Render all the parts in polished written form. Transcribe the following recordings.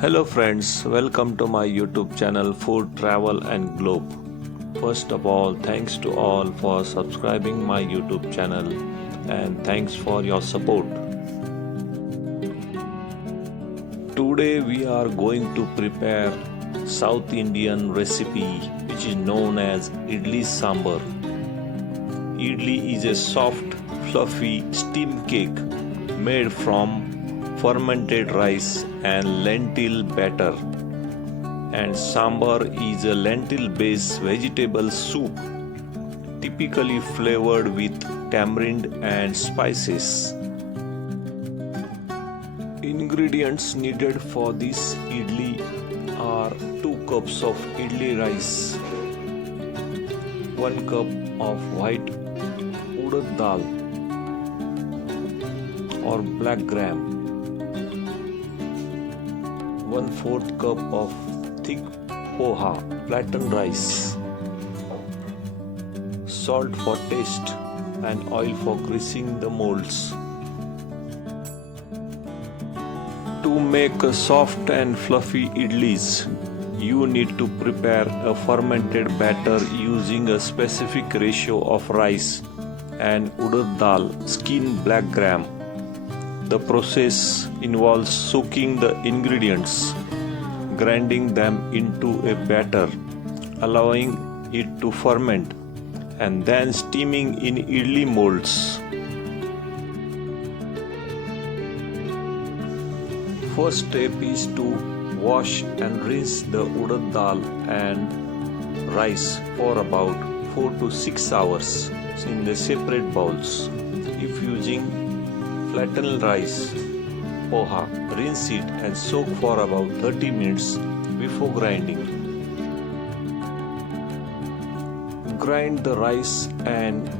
Hello friends, welcome to my YouTube channel Food, Travel and Globe. First of all, thanks to all for subscribing my YouTube channel and thanks for your support. Today we are going to prepare South Indian recipe which is known as Idli Sambar. Idli is a soft, fluffy steam cake made from fermented rice and lentil batter, and sambar is a lentil based vegetable soup typically flavored with tamarind and spices. Ingredients needed for this idli are 2 cups of idli rice, 1 cup of white urad dal or black gram, 1/4 cup of thick poha flattened rice, salt for taste and oil for greasing the molds. To make a soft and fluffy idlis, you need to prepare a fermented batter using a specific ratio of rice and urad dal skin black gram. The process involves soaking the ingredients, grinding them into a batter, allowing it to ferment, and then steaming in idli molds. First step is to wash and rinse the urad dal and rice for about 4 to 6 hours in the separate bowls. If using flattened rice, poha, rinse it and soak for about 30 minutes before grinding. Grind the rice and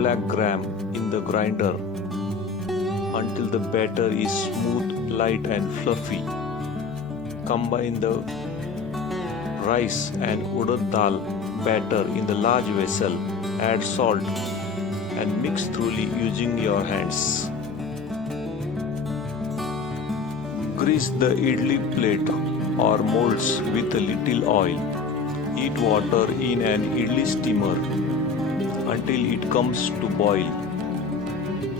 black gram in the grinder until the batter is smooth, light and fluffy. Combine the rice and urad dal batter in the large vessel. Add salt and mix thoroughly using your hands. Grease the idli plate or molds with a little oil. Heat water in an idli steamer until it comes to boil.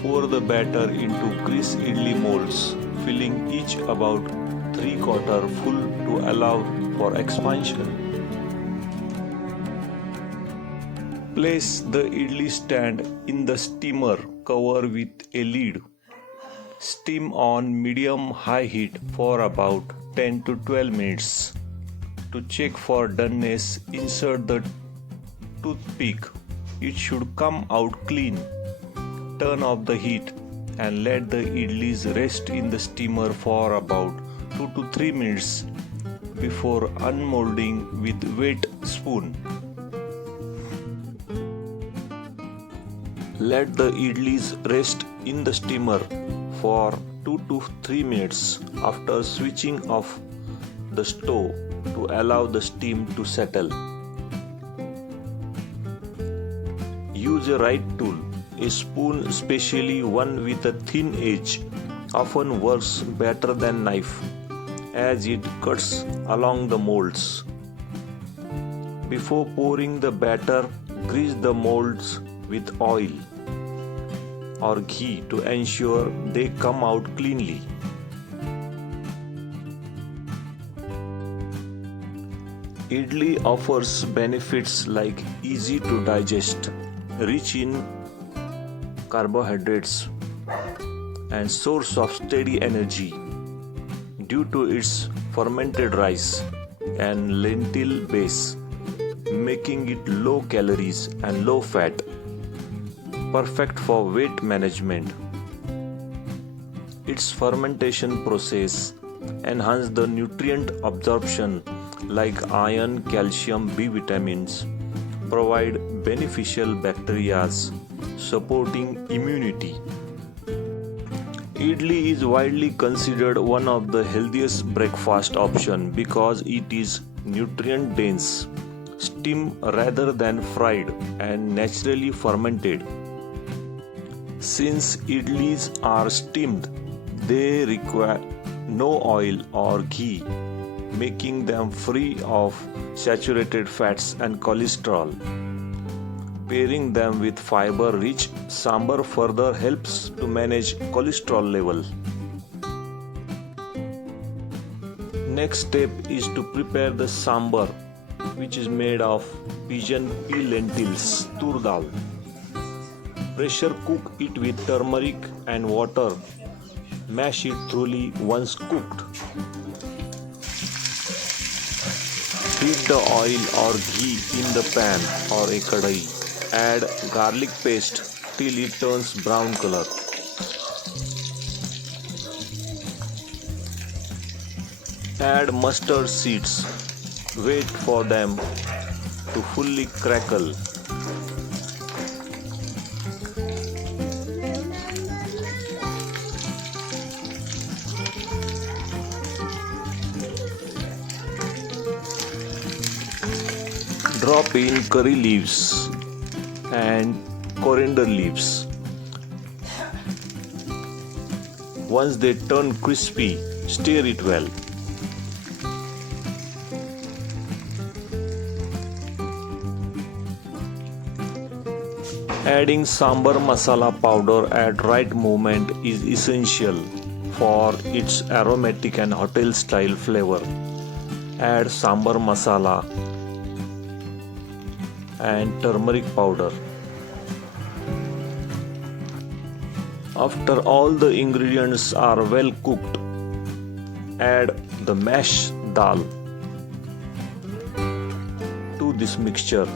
Pour the batter into greased idli molds, filling each about 3/4 full to allow for expansion. Place the idli stand in the steamer, cover with a lid. Steam on medium-high heat for about 10 to 12 minutes. To check for doneness, insert the toothpick. It should come out clean. Turn off the heat and let the idlis rest in the steamer for about 2 to 3 minutes before unmolding with wet spoon. Let the idlis rest in the steamer for 2 to 3 minutes after switching off the stove to allow the steam to settle. Use a right tool. A spoon, especially one with a thin edge, often works better than knife as it cuts along the molds. Before pouring the batter, grease the molds with oil or ghee to ensure they come out cleanly. Idli offers benefits like easy to digest, rich in carbohydrates, and source of steady energy due to its fermented rice and lentil base, making it low calories and low fat. Perfect for weight management. Its fermentation process enhances the nutrient absorption like iron, calcium, B vitamins, provide beneficial bacteria, supporting immunity. Idli is widely considered one of the healthiest breakfast options because it is nutrient dense, steamed rather than fried, and naturally fermented. Since idlis are steamed, they require no oil or ghee, making them free of saturated fats and cholesterol. Pairing them with fiber-rich sambar further helps to manage cholesterol level. Next step is to prepare the sambar, which is made of pigeon pea lentils, tur dal. Pressure cook it with turmeric and water. Mash it thoroughly once cooked. Heat the oil or ghee in the pan or a kadai. Add garlic paste till it turns brown color. Add mustard seeds. Wait for them to fully crackle. Drop in curry leaves and coriander leaves. Once they turn crispy, stir it well. Adding sambar masala powder at right moment is essential for its aromatic and hotel style flavor. Add sambar masala and turmeric powder. After all the ingredients are well cooked, add the mashed dal to this mixture.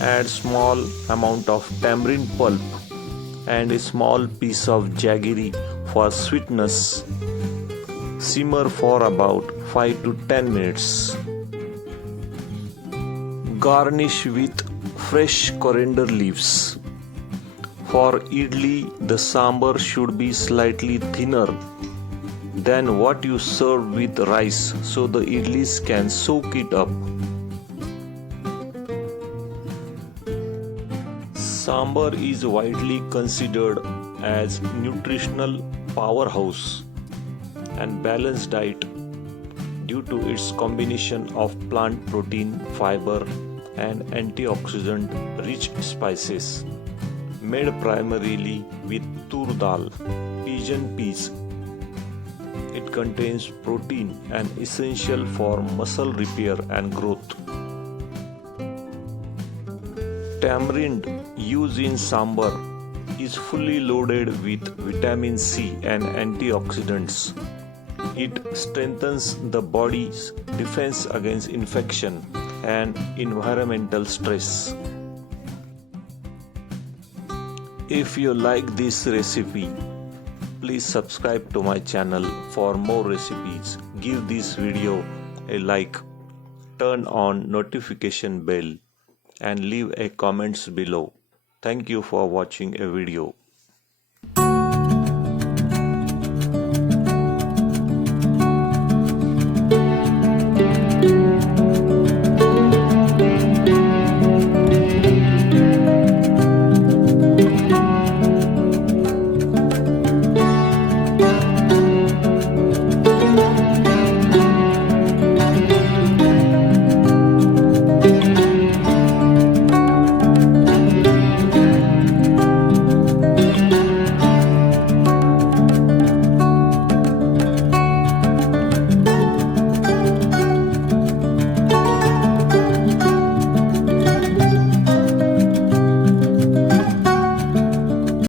Add small amount of tamarind pulp and a small piece of jaggery for sweetness. Simmer for about 5 to 10 minutes. Garnish with fresh coriander leaves. For idli, the sambar should be slightly thinner than what you serve with rice so the idlis can soak it up. Sambar is widely considered as nutritional powerhouse and balanced diet due to its combination of plant protein, fiber, and antioxidant-rich spices. Made primarily with tur dal, pigeon peas, it contains protein and essential for muscle repair and growth. Tamarind used in sambar is fully loaded with vitamin C and antioxidants. It strengthens the body's defense against infection and environmental stress. If you like this recipe, please subscribe to my channel for more recipes. Give this video a like, turn on notification bell and leave a comments below. Thank you for watching a video.